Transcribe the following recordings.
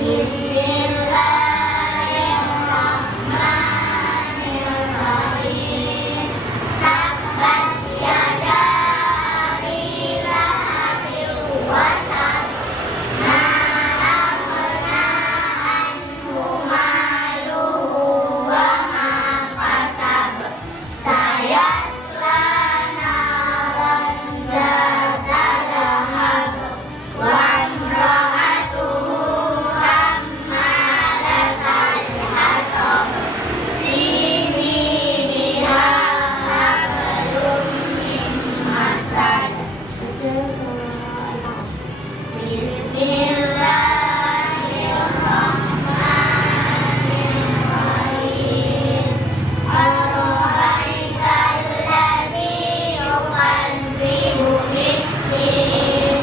Bismillahirrahmanirrahim. Tabbat yada abi lahabin wa tab. Ma aghna anhu maluhu wa ma kasab. Sayasla naran zata lahab. Wa imra'atuhu hammalatal hatab. Fi jidha hablum min masad. Bismillahirrahmanirrahim. Ara'aital ladzi yukadzibu bid-din.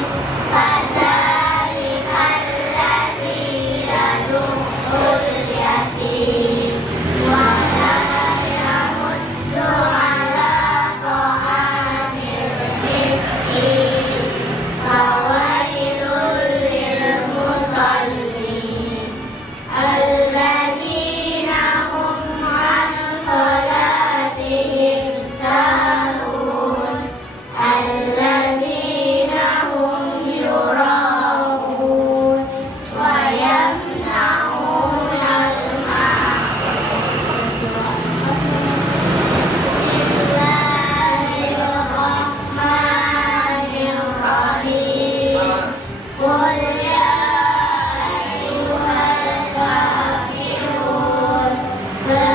Fadzalikal ladzi yadu'ul yatim. Wa la yamuddu 'ala ta'amil miskin. Fawailul lil musallin. Alladzina hum 'an shalatihim sahun. Alladzina hum yura'un wa yamna'unal Bismillahirrahmanirrahim. Qul ya ayyuhal kafirun la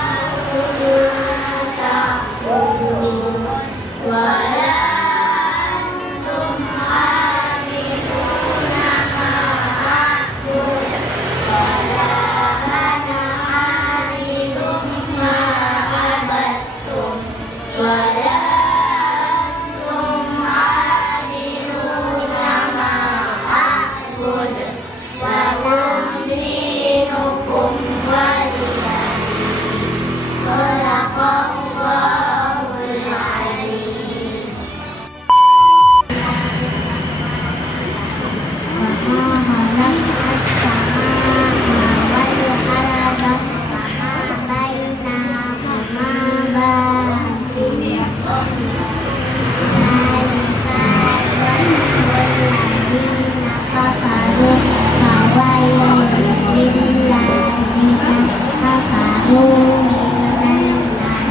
a'budu ma ta'budun wa la antum 'abiduna ma a'bud wa la ana 'abidun ma 'abadtum wa la antum 'abiduna ma a'bud. Lakum dinukum waliyadin. Shadaqallahul azim. Wa ma khalaqnas samaa'a wal arda wa ma bainahuma basir. Dzalika dzannul ladzina kafaru fawailun lil ladzina kafaru minan nar.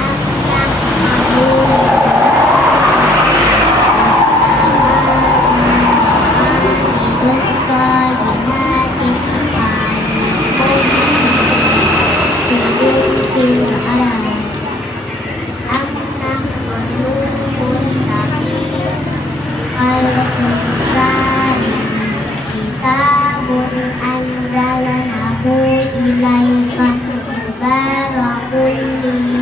Am ya'maluna solihati falakum fil arad. Am nahnu muttaqin. Al-Qur'an kitabun anzalnahu ilaika mubarakun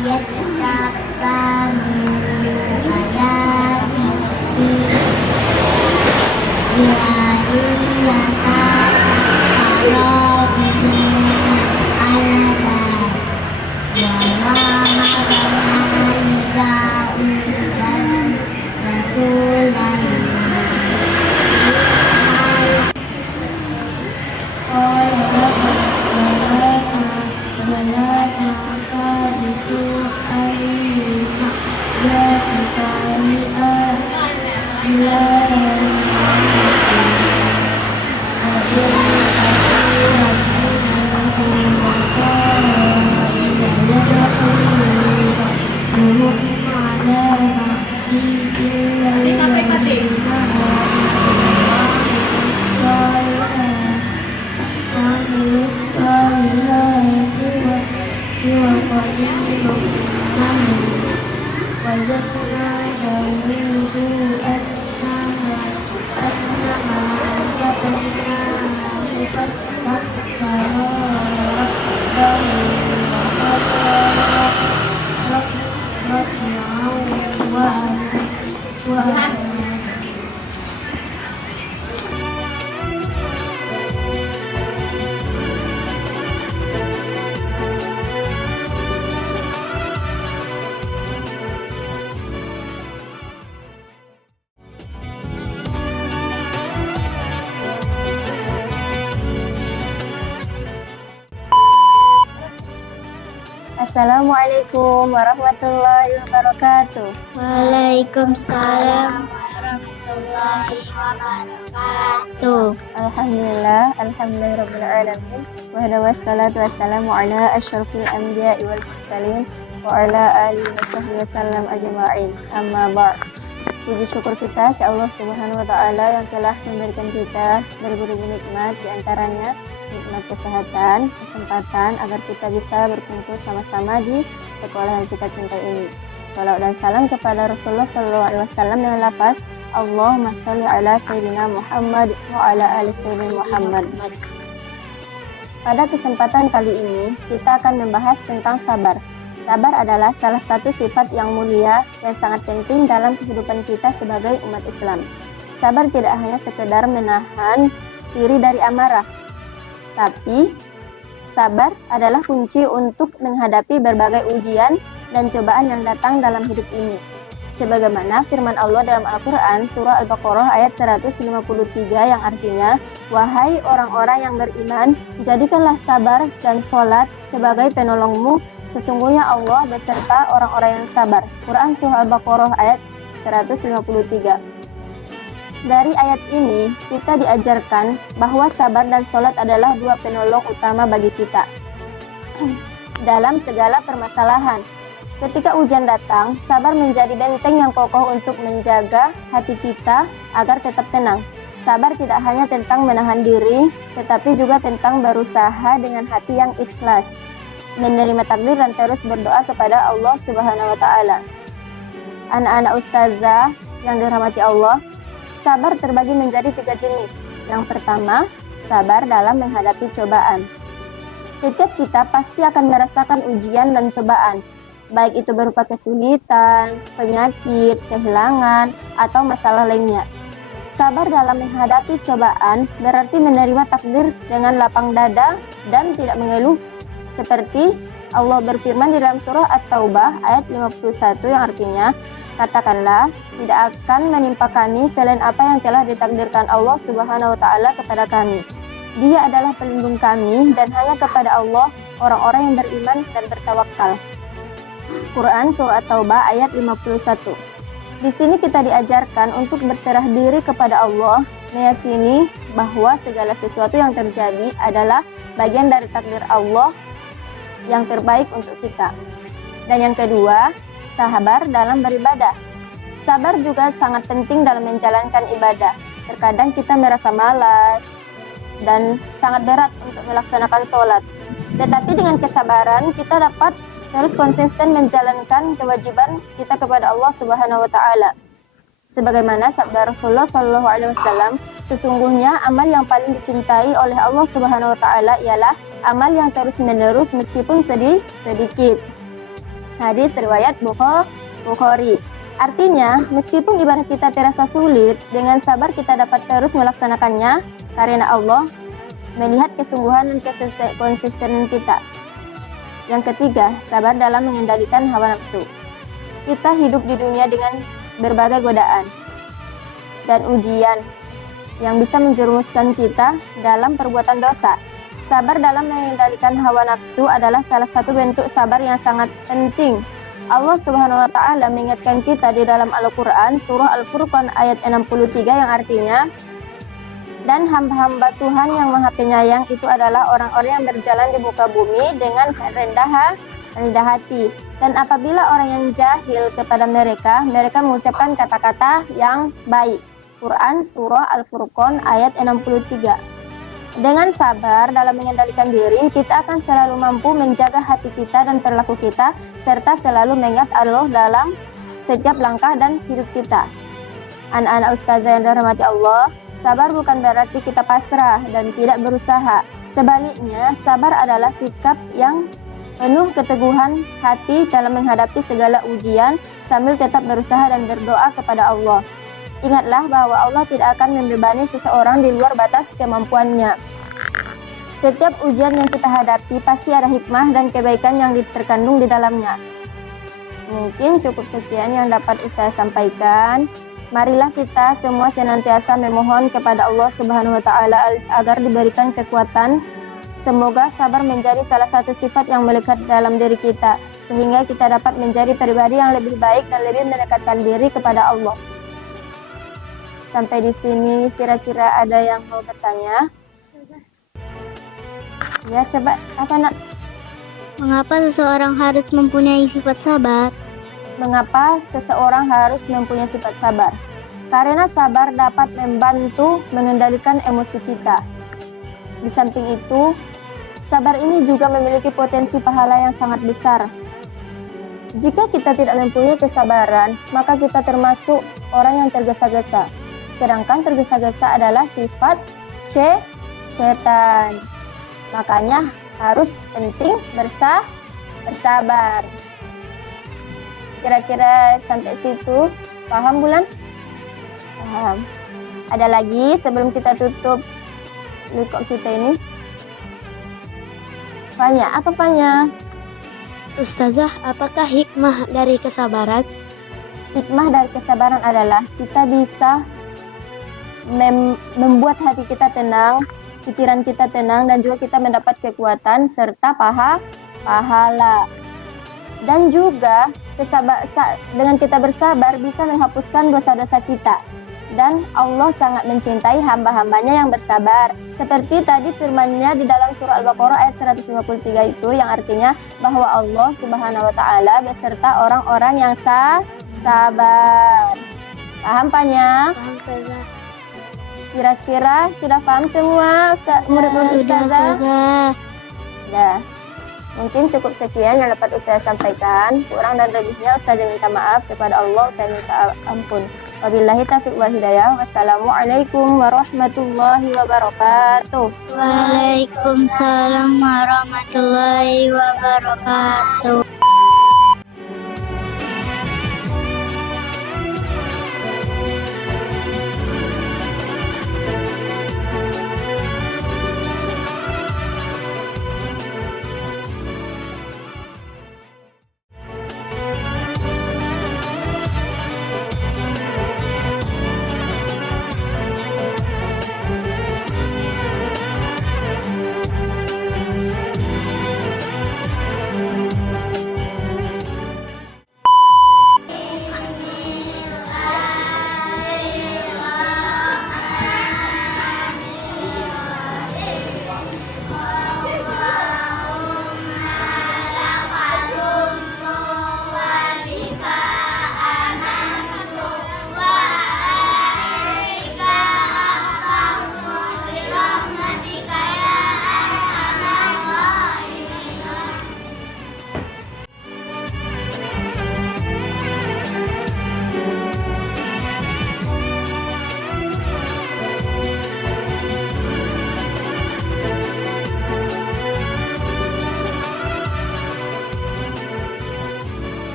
liyadabbaru ayatihi wa liyatadhakkara ulul albab. Wa ma hadana li Daud Sulaiman Assalamualaikum warahmatullahi wabarakatuh. Waalaikumsalam warahmatullahi wabarakatuh. Alhamdulillahirabbil alamin. Wassalatu wassalamu ala asyrafil anbiya'i wal mursalin wa ala alihi wasallam ajma'in. Amma ba'd. Puji syukur kita ke Allah Subhanahu wa taala yang telah memberikan kita berbagai nikmat, di antaranya nikmat kesehatan, kesempatan agar kita bisa berkumpul sama-sama di sekolah yang kita cintai ini. Salawat dan salam kepada Rasulullah SAW dengan lafaz Allahumma sholli ala sayyidina Muhammad wa ala ali sayyidina Muhammad. Pada kesempatan kali ini kita akan membahas tentang sabar. Sabar adalah salah satu sifat yang mulia yang sangat penting dalam kehidupan kita sebagai umat Islam. Sabar tidak hanya sekedar menahan diri dari amarah, tapi sabar adalah kunci untuk menghadapi berbagai ujian dan cobaan yang datang dalam hidup ini. Sebagaimana firman Allah dalam Al-Quran surah Al-Baqarah ayat 153 yang artinya, wahai orang-orang yang beriman, jadikanlah sabar dan sholat sebagai penolongmu. Sesungguhnya Allah beserta orang-orang yang sabar. Quran surah Al-Baqarah ayat 153. Dari ayat ini, kita diajarkan bahwa sabar dan sholat adalah dua penolong utama bagi kita dalam segala permasalahan. Ketika ujian datang, sabar menjadi benteng yang kokoh untuk menjaga hati kita agar tetap tenang. Sabar tidak hanya tentang menahan diri, tetapi juga tentang berusaha dengan hati yang ikhlas, menerima takdir dan terus berdoa kepada Allah Subhanahu wa taala. Anak-anak ustazah yang dirahmati Allah, sabar terbagi menjadi 3 jenis. Yang pertama, sabar dalam menghadapi cobaan. Setiap kita pasti akan merasakan ujian dan cobaan, baik itu berupa kesulitan, penyakit, kehilangan, atau masalah lainnya. Sabar dalam menghadapi cobaan berarti menerima takdir dengan lapang dada dan tidak mengeluh, seperti Allah berfirman di dalam surah At-Taubah ayat 51 yang artinya, katakanlah, tidak akan menimpa kami selain apa yang telah ditakdirkan Allah Subhanahu wa taala kepada kami. Dia adalah pelindung kami dan hanya kepada Allah orang-orang yang beriman dan bertawakal. Quran surah At-Taubah ayat 51. Di sini kita diajarkan untuk berserah diri kepada Allah, meyakini bahwa segala sesuatu yang terjadi adalah bagian dari takdir Allah yang terbaik untuk kita. Dan yang kedua, sabar dalam beribadah. Sabar juga sangat penting dalam menjalankan ibadah. Terkadang kita merasa malas dan sangat berat untuk melaksanakan sholat. Tetapi dengan kesabaran kita dapat terus konsisten menjalankan kewajiban kita kepada Allah Subhanahu wa taala. Sebagaimana sabda Rasulullah SAW, sesungguhnya amal yang paling dicintai oleh Allah Subhanahu wa taala ialah amal yang terus-menerus meskipun sedikit. Hadis riwayat Bukhari. Artinya, meskipun ibadah kita terasa sulit, dengan sabar kita dapat terus melaksanakannya karena Allah melihat kesungguhan dan konsistenan kita. Yang ketiga, sabar dalam mengendalikan hawa nafsu. Kita hidup di dunia dengan berbagai godaan dan ujian yang bisa menjerumuskan kita dalam perbuatan dosa. Sabar dalam mengendalikan hawa nafsu adalah salah satu bentuk sabar yang sangat penting. Allah Subhanahu wa taala mengingatkan kita di dalam Al-Qur'an surah Al-Furqan ayat 63 yang artinya, dan hamba-hamba Tuhan yang Maha Penyayang itu adalah orang-orang yang berjalan di muka bumi dengan rendah hati. Dan apabila orang yang jahil kepada mereka, mereka mengucapkan kata-kata yang baik. Quran surah Al-Furqan ayat 63. Dengan sabar dalam mengendalikan diri, kita akan selalu mampu menjaga hati kita dan perilaku kita, serta selalu mengingat Allah dalam setiap langkah dan hidup kita. Anak-anak ustazah yang dirahmati Allah, sabar bukan berarti kita pasrah dan tidak berusaha. Sebaliknya, sabar adalah sikap yang penuh keteguhan hati dalam menghadapi segala ujian sambil tetap berusaha dan berdoa kepada Allah. Ingatlah bahwa Allah tidak akan membebani seseorang di luar batas kemampuannya. Setiap ujian yang kita hadapi pasti ada hikmah dan kebaikan yang terkandung di dalamnya. Mungkin cukup sekian yang dapat saya sampaikan. Marilah kita semua senantiasa memohon kepada Allah Subhanahu wa taala agar diberikan kekuatan. Semoga sabar menjadi salah satu sifat yang melekat dalam diri kita. sehingga kita dapat menjadi pribadi yang lebih baik dan lebih mendekatkan diri kepada Allah. Sampai di sini kira-kira ada yang mau bertanya? Ya, coba apa nak? Mengapa seseorang harus mempunyai sifat sabar? Mengapa seseorang harus mempunyai sifat sabar? Karena sabar dapat membantu mengendalikan emosi kita. Di samping itu, sabar ini juga memiliki potensi pahala yang sangat besar. Jika kita tidak mempunyai kesabaran, maka kita termasuk orang yang tergesa-gesa. Sedangkan tergesa-gesa adalah sifat setan. Makanya harus penting bersabar. Kira-kira sampai situ paham Bulan? Paham. Ada lagi sebelum kita tutup likok kita ini? Fanya, apa Fanya? Ustazah, apakah hikmah dari kesabaran? Hikmah dari kesabaran adalah kita bisa membuat hati kita tenang, pikiran kita tenang, dan juga kita mendapat kekuatan serta pahala. Dan juga dengan kita bersabar bisa menghapuskan dosa-dosa kita. Dan Allah sangat mencintai hamba-hambanya yang bersabar. Seperti tadi firman-Nya di dalam surah Al-Baqarah ayat 153 itu, yang artinya bahwa Allah Subhanahu wa taala beserta orang-orang yang sabar. Paham Fanya? Paham Ustazah. Kira-kira sudah paham semua murid-murid Ustazah? Sudah. Mungkin cukup sekian yang dapat Ustazah sampaikan. Kurang dan lebihnya Ustazah minta maaf kepada Allah, saya minta ampun. Wabillahi taufiq wal hidayah. Wassalamualaikum warahmatullahi wabarakatuh. Waalaikumsalam warahmatullahi wabarakatuh.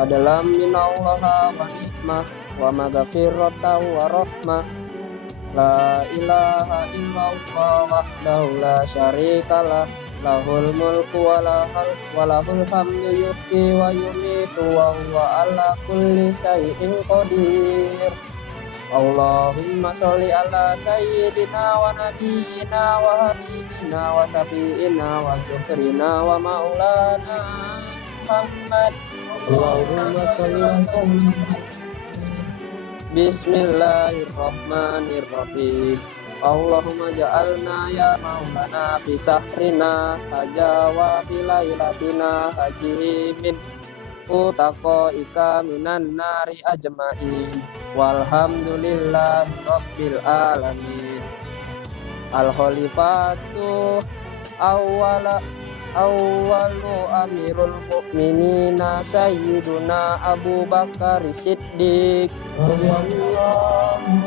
Fadalam minallaha wa nikmah wa maghfiratan wa rahmah. La ilaha illallah wahdahu la syarikalah, lahul mulku wa lahul hamdu yuhyi wa yumiitu wa huwa ala kulli syai'in qadir. Allahumma sholli ala sayyidina wa nabiyyina wa habibina wa syafi'ina wa zuhrina wa maulana Muhammad. Allahumma sholli wa sallim. Bismillahirrahmanirrahim. Allahumma ja'alna ya maulana fi sahrina haja wa fi lailatina haji min utaqo ika minan nari ajma'in walhamdulillahi rabbil alamin. Al-Khalifatu awwalu amirul mu'minina sayyiduna Abu Bakar Siddiq radhiyallahu